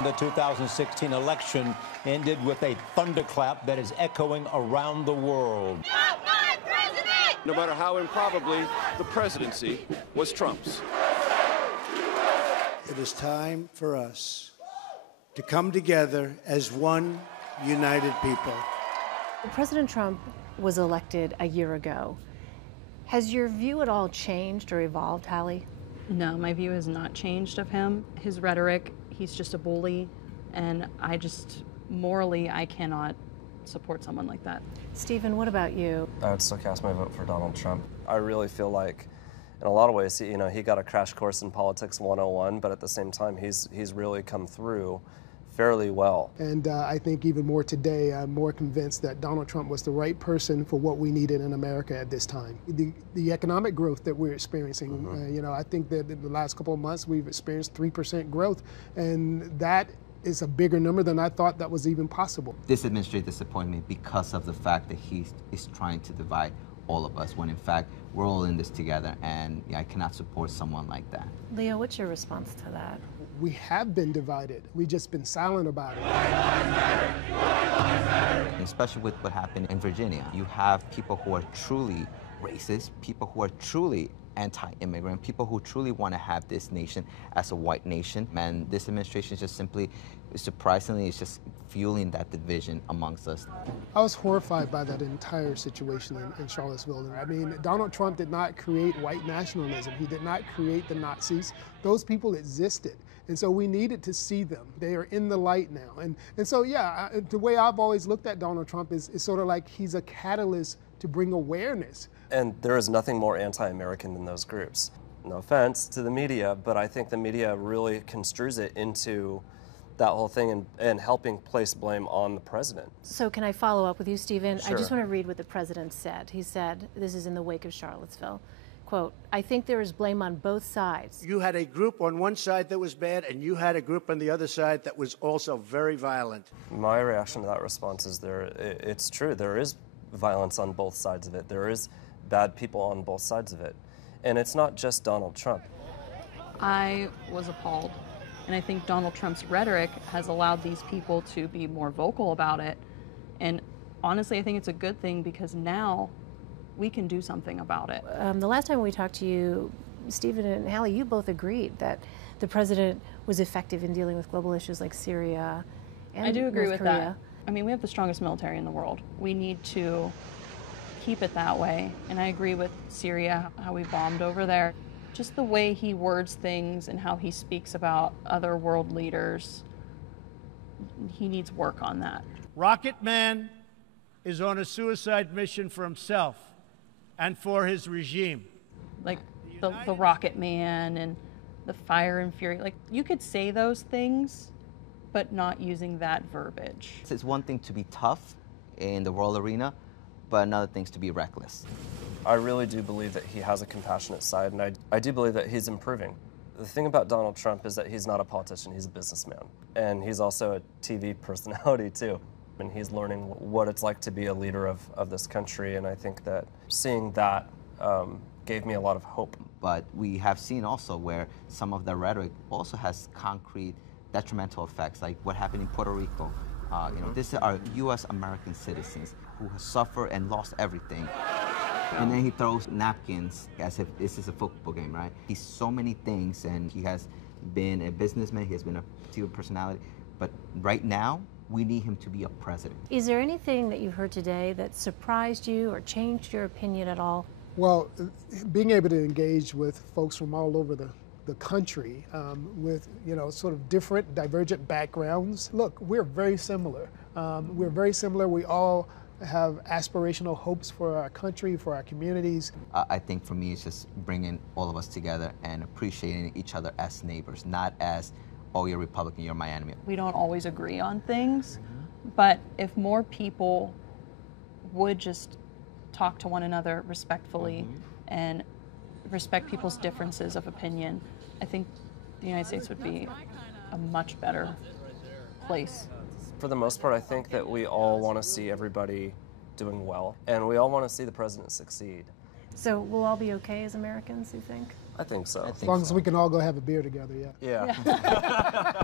The 2016 election ended with a thunderclap that is echoing around the world. Not my president! No matter how improbably, the presidency was Trump's. It is time for us to come together as one united people. President Trump was elected a year ago. Has your view at all changed or evolved, Hallie? No, my view has not changed of him. His rhetoric, he's just a bully, and morally, I cannot support someone like that. Stephen, what about you? I would still cast my vote for Donald Trump. I really feel like, in a lot of ways, he got a crash course in politics 101, but at the same time, he's really come through fairly well. And I think even more today, I'm more convinced that Donald Trump was the right person for what we needed in America at this time. The economic growth that we're experiencing, I think that in the last couple of months we've experienced 3% growth, and that is a bigger number than I thought that was even possible. This administration disappointed me because of the fact that he is trying to divide all of us, when in fact we're all in this together, and I cannot support someone like that. Leo, what's your response to that? We have been divided. We've just been silent about it. Especially with what happened in Virginia. You have people who are truly racist, people who are truly anti-immigrant, people who truly want to have this nation as a white nation. And this administration is just simply, surprisingly, is just fueling that division amongst us. I was horrified by that entire situation in Charlottesville. I mean, Donald Trump did not create white nationalism. He did not create the Nazis. Those people existed. And so we needed to see them. They are in the light now. And so, yeah, the way I've always looked at Donald Trump is sort of like he's a catalyst to bring awareness. And there is nothing more anti-American than those groups. No offense to the media, but I think the media really construes it into that whole thing and helping place blame on the president. So can I follow up with you, Stephen? Sure. I just want to read what the president said. He said, this is in the wake of Charlottesville, quote, "I think there is blame on both sides." You had a group on one side that was bad, and you had a group on the other side that was also very violent. My reaction to that response is it's true. There is violence on both sides of it. There is bad people on both sides of it. And it's not just Donald Trump. I was appalled, and I think Donald Trump's rhetoric has allowed these people to be more vocal about it. And honestly, I think it's a good thing because now we can do something about it. The last time we talked to you, Stephen and Hallie, you both agreed that the president was effective in dealing with global issues like Syria and I do agree North with Korea. that. I mean, we have the strongest military in the world. We need to keep it that way. And I agree with Syria, how we bombed over there. Just the way he words things and how he speaks about other world leaders, he needs work on that. Rocket Man is on a suicide mission for himself and for his regime. Like the Rocket Man and the Fire and Fury. Like, you could say those things, but not using that verbiage. It's one thing to be tough in the world arena, but another thing is to be reckless. I really do believe that he has a compassionate side, and I do believe that he's improving. The thing about Donald Trump is that he's not a politician, he's a businessman. And he's also a TV personality too. And he's learning what it's like to be a leader of this country, and I think that seeing that gave me a lot of hope. But we have seen also where some of the rhetoric also has concrete detrimental effects, like what happened in Puerto Rico. These are U.S. American citizens who have suffered and lost everything. And then he throws napkins as if this is a football game, right? He's so many things, and he has been a businessman, he has been a TV personality, but right now, we need him to be a president. Is there anything that you've heard today that surprised you or changed your opinion at all? Well, being able to engage with folks from all over the country with, sort of different, divergent backgrounds. Look, we're very similar. We all have aspirational hopes for our country, for our communities. I think for me, it's just bringing all of us together and appreciating each other as neighbors, not as, oh, you're Republican, you're my enemy. We don't always agree on things, but if more people would just talk to one another respectfully and respect people's differences of opinion, I think the United States would be a much better place. For the most part, I think that we all want to see everybody doing well, and we all want to see the president succeed. So we'll all be okay as Americans, you think? I think so. As long as we can all go have a beer together, yeah. Yeah.